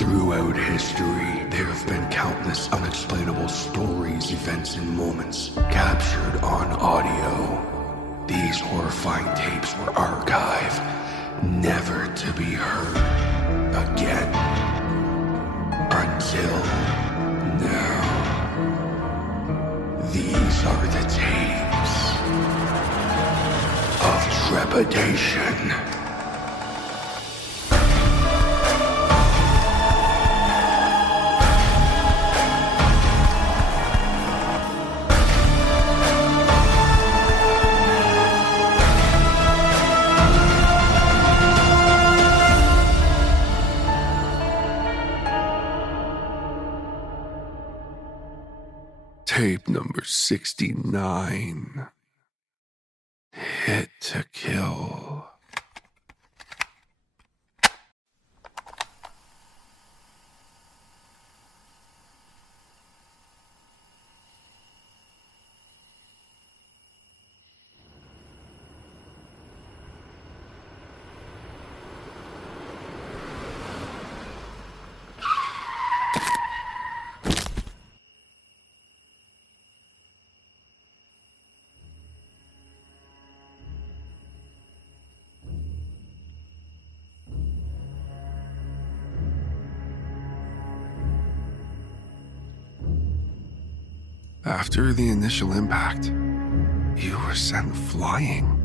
Throughout history, there have been countless unexplainable stories, events, and moments captured on audio. These horrifying tapes were archived, never to be heard again. Until now. These are the tapes of trepidation. Tape number 69. Hit to Kill. After the initial impact, you were sent flying.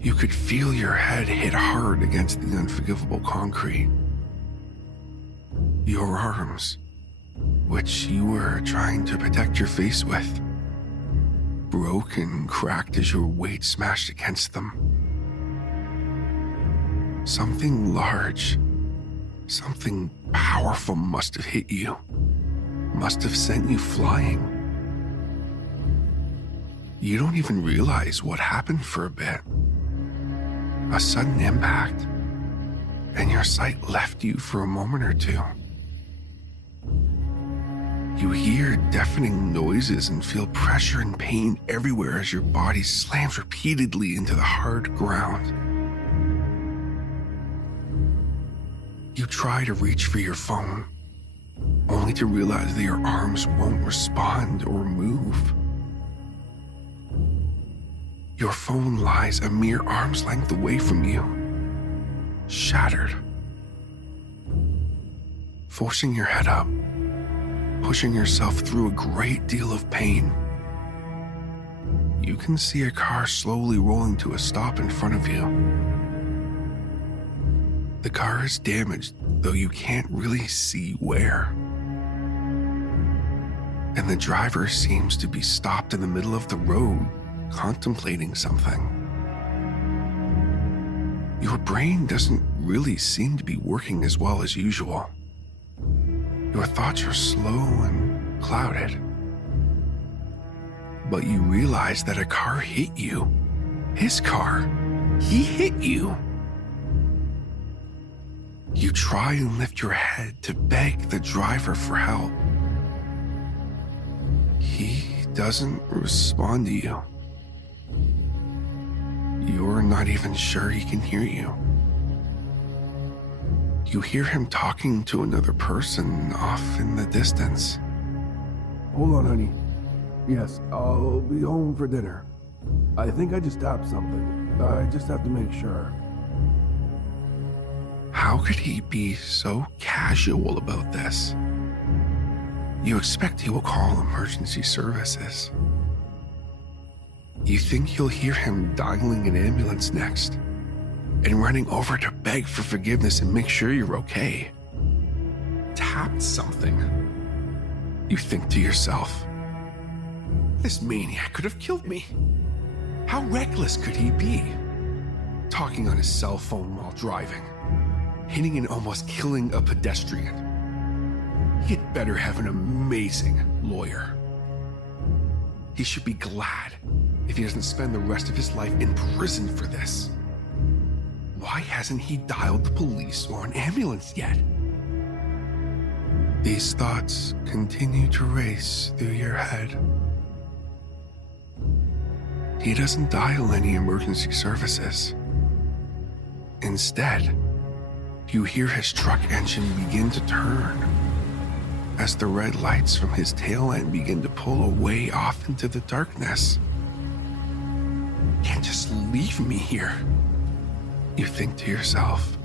You could feel your head hit hard against the unforgivable concrete. Your arms, which you were trying to protect your face with, broke and cracked as your weight smashed against them. Something large, something powerful must have hit you. Must have sent you flying. You don't even realize what happened for a bit. A sudden impact, and your sight left you for a moment or two. You hear deafening noises and feel pressure and pain everywhere as your body slams repeatedly into the hard ground. You try to reach for your phone, only to realize that your arms won't respond or move. Your phone lies a mere arm's length away from you, shattered. Forcing your head up, pushing yourself through a great deal of pain, you can see a car slowly rolling to a stop in front of you. The car is damaged, though you can't really see where. And the driver seems to be stopped in the middle of the road, contemplating something. Your brain doesn't really seem to be working as well as usual. Your thoughts are slow and clouded. But you realize that a car hit you. His car. He hit you. You try and lift your head to beg the driver for help. He doesn't respond to you. You're not even sure he can hear you. You hear him talking to another person off in the distance. Hold on, honey. Yes, I'll be home for dinner. I think I just tapped something. I just have to make sure. How could he be so casual about this? You expect he will call emergency services. You think you'll hear him dialing an ambulance next and running over to beg for forgiveness and make sure you're okay. Tapped something. You think to yourself, this maniac could have killed me. How reckless could he be? Talking on his cell phone while driving, hitting and almost killing a pedestrian. He'd better have an amazing lawyer. He should be glad if he doesn't spend the rest of his life in prison for this. Why hasn't he dialed the police or an ambulance yet? These thoughts continue to race through your head. He doesn't dial any emergency services. Instead, You hear his truck engine begin to turn as the red lights from his tail end begin to pull away off into the darkness. Can't just leave me here. You think to yourself,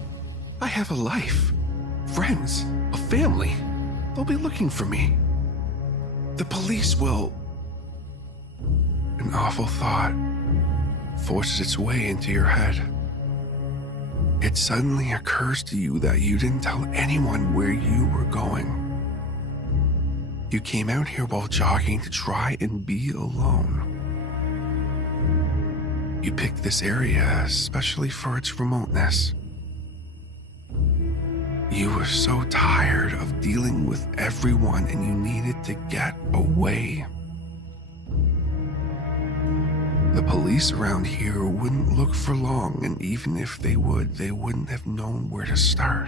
I have a life, friends, a family. They'll be looking for me. The police will. An awful thought forces its way into your head. It suddenly occurs to you that you didn't tell anyone where you were going. You came out here while jogging to try and be alone. You picked this area especially for its remoteness. You were so tired of dealing with everyone and you needed to get away. The police around here wouldn't look for long, and even if they would, they wouldn't have known where to start.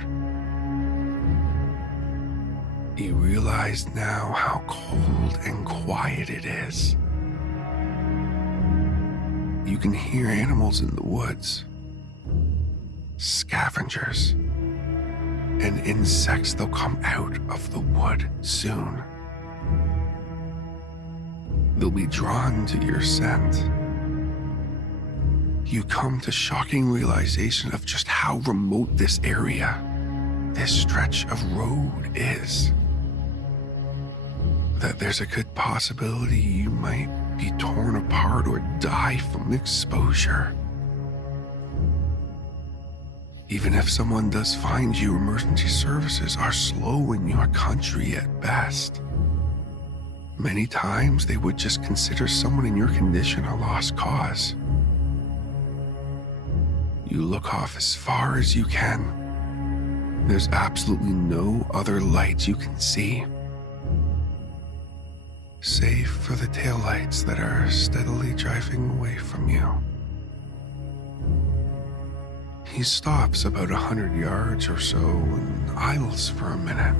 You realize now how cold and quiet it is. You can hear animals in the woods, scavengers, and insects. They'll come out of the wood soon. They'll be drawn to your scent. You come to shocking realization of just how remote this area, this stretch of road is. That there's a good possibility you might be torn apart or die from exposure. Even if someone does find you, emergency services are slow in your country at best. Many times they would just consider someone in your condition a lost cause. You look off as far as you can. There's absolutely no other lights you can see, save for the taillights that are steadily driving away from you. He stops about 100 yards or so and idles for a minute.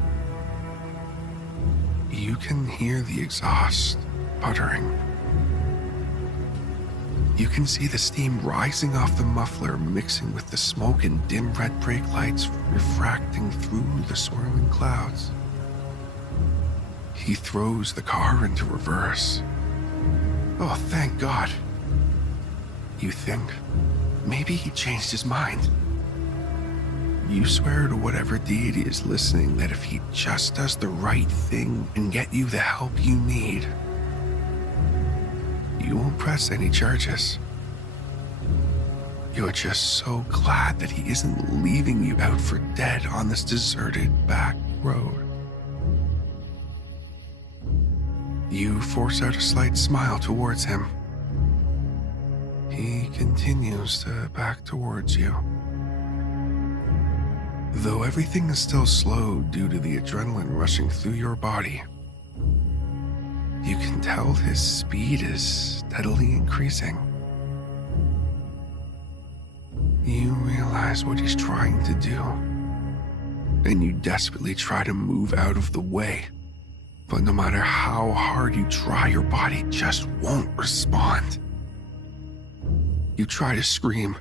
You can hear the exhaust puttering. You can see the steam rising off the muffler mixing with the smoke and dim red brake lights refracting through the swirling clouds. He throws the car into reverse. Oh, thank God. You think, maybe he changed his mind. You swear to whatever deity is listening that if he just does the right thing and get you the help you need, you won't press any charges. You're just so glad that he isn't leaving you out for dead on this deserted back road. You force out a slight smile towards him. He continues to back towards you. Though everything is still slow due to the adrenaline rushing through your body, you can tell his speed is steadily increasing. You realize what he's trying to do, and you desperately try to move out of the way. But no matter how hard you try, your body just won't respond. You try to scream,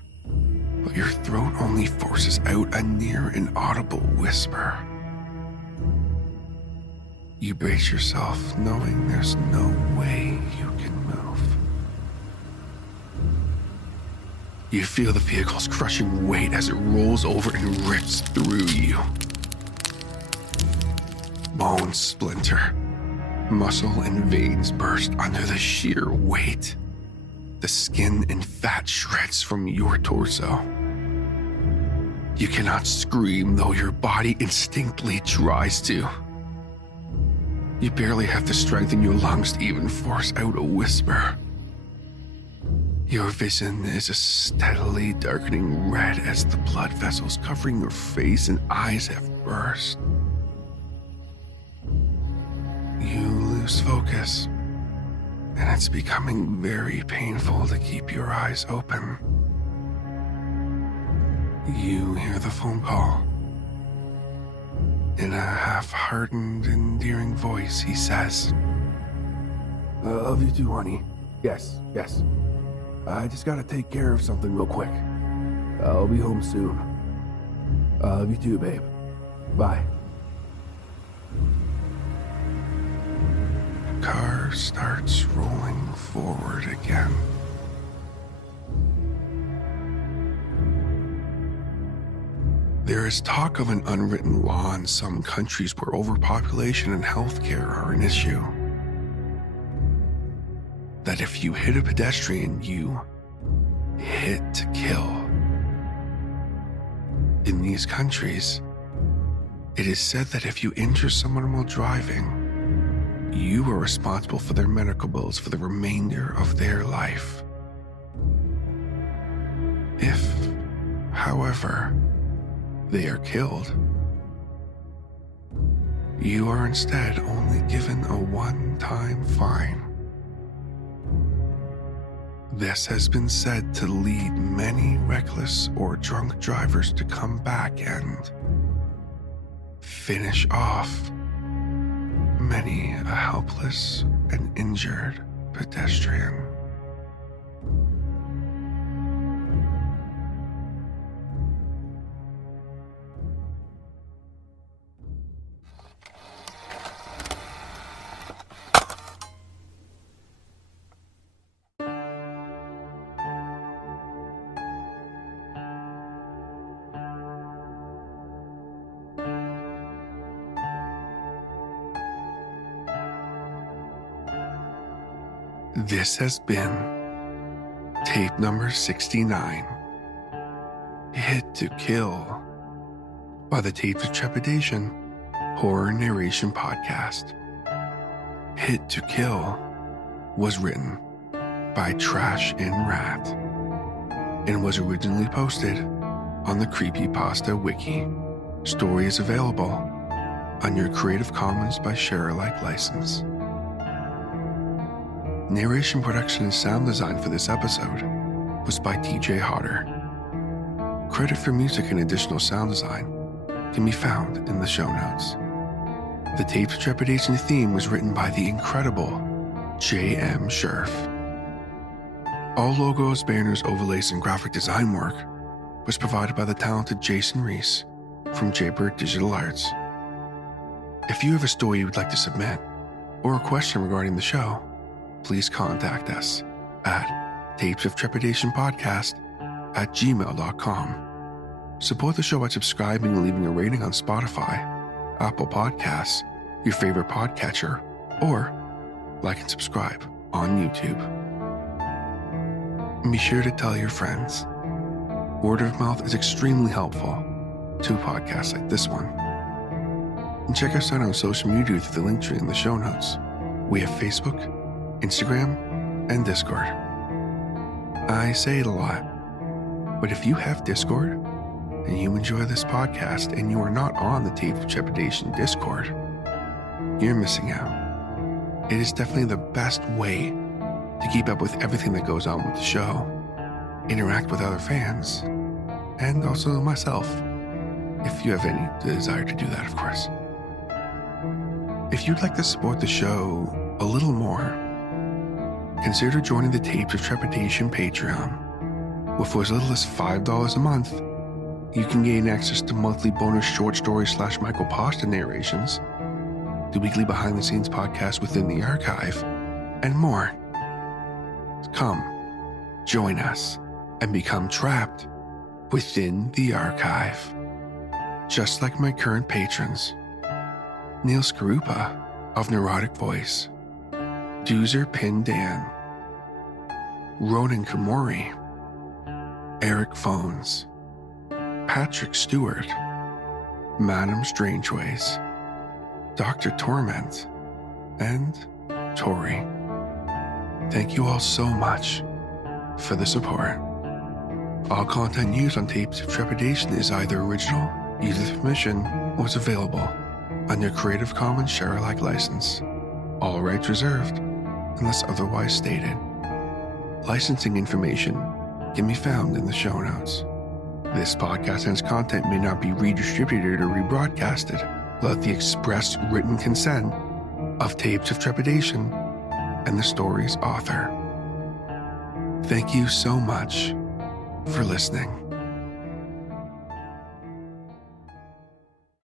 but your throat only forces out a near inaudible whisper. You brace yourself, knowing there's no way you can move. You feel the vehicle's crushing weight as it rolls over and rips through you. Bones splinter. Muscle and veins burst under the sheer weight. The skin and fat shreds from your torso. You cannot scream, though your body instinctively tries to. You barely have the strength in your lungs to even force out a whisper. Your vision is a steadily darkening red as the blood vessels covering your face and eyes have burst. You lose focus, and it's becoming very painful to keep your eyes open. You hear the phone call. In a half-hearted, endearing voice, he says, Love you too, honey. Yes. I just gotta take care of something real quick. I'll be home soon. Love you too, babe. Bye. The car starts rolling forward again. There is talk of an unwritten law in some countries where overpopulation and healthcare are an issue. That if you hit a pedestrian, you hit to kill. In these countries, it is said that if you injure someone while driving, you are responsible for their medical bills for the remainder of their life. If, however, they are killed, you are instead only given a one-time fine. This has been said to lead many reckless or drunk drivers to come back and finish off many a helpless and injured pedestrian. This has been tape number 69, Hit to Kill, by the Tapes of Trepidation Horror Narration Podcast. Hit to Kill was written by Trashbinrat and was originally posted on the Creepypasta Wiki. Story is available on your Creative Commons by Share-alike license. Narration, production, and sound design for this episode was by TJ Hodder. Credit for music and additional sound design can be found in the show notes. The Tapes of Trepidation theme was written by the incredible J.M. Scherf. All logos, banners, overlays, and graphic design work was provided by the talented Jason Reese from Jaybird Digital Arts. If you have a story you would like to submit or a question regarding the show, please contact us at tapesoftrepidation.podcast@gmail.com. Support the show by subscribing and leaving a rating on Spotify, Apple Podcasts, your favorite podcatcher, or like and subscribe on YouTube. And be sure to tell your friends. Word of mouth is extremely helpful to podcasts like this one. And check us out on social media through the link tree in the show notes. We have Facebook, Instagram, and Discord. I say it a lot, but if you have Discord and you enjoy this podcast and you are not on the Tapes of Trepidation Discord, you're missing out. It is definitely the best way to keep up with everything that goes on with the show, interact with other fans, and also myself, if you have any desire to do that, of course. If you'd like to support the show a little more, consider joining the Tapes of Trepidation Patreon. With as little as $5 a month, you can gain access to monthly bonus short stories / Michael Pasta narrations, the weekly behind-the-scenes podcast within the archive, and more. Come, join us, and become trapped within the archive. Just like my current patrons, Neil Skarupa of Neurotic Voice, Doozer Pin Dan, Ronan Kamori, Eric Phones, Patrick Stewart, Madam Strangeways, Dr. Torment, and Tori. Thank you all so much for the support. All content used on Tapes of Trepidation is either original, used with permission, or is available under Creative Commons Share-alike license. All rights reserved unless otherwise stated. Licensing information can be found in the show notes. This podcast and its content may not be redistributed or rebroadcasted without the express written consent of Tapes of Trepidation and the story's author. Thank you so much for listening.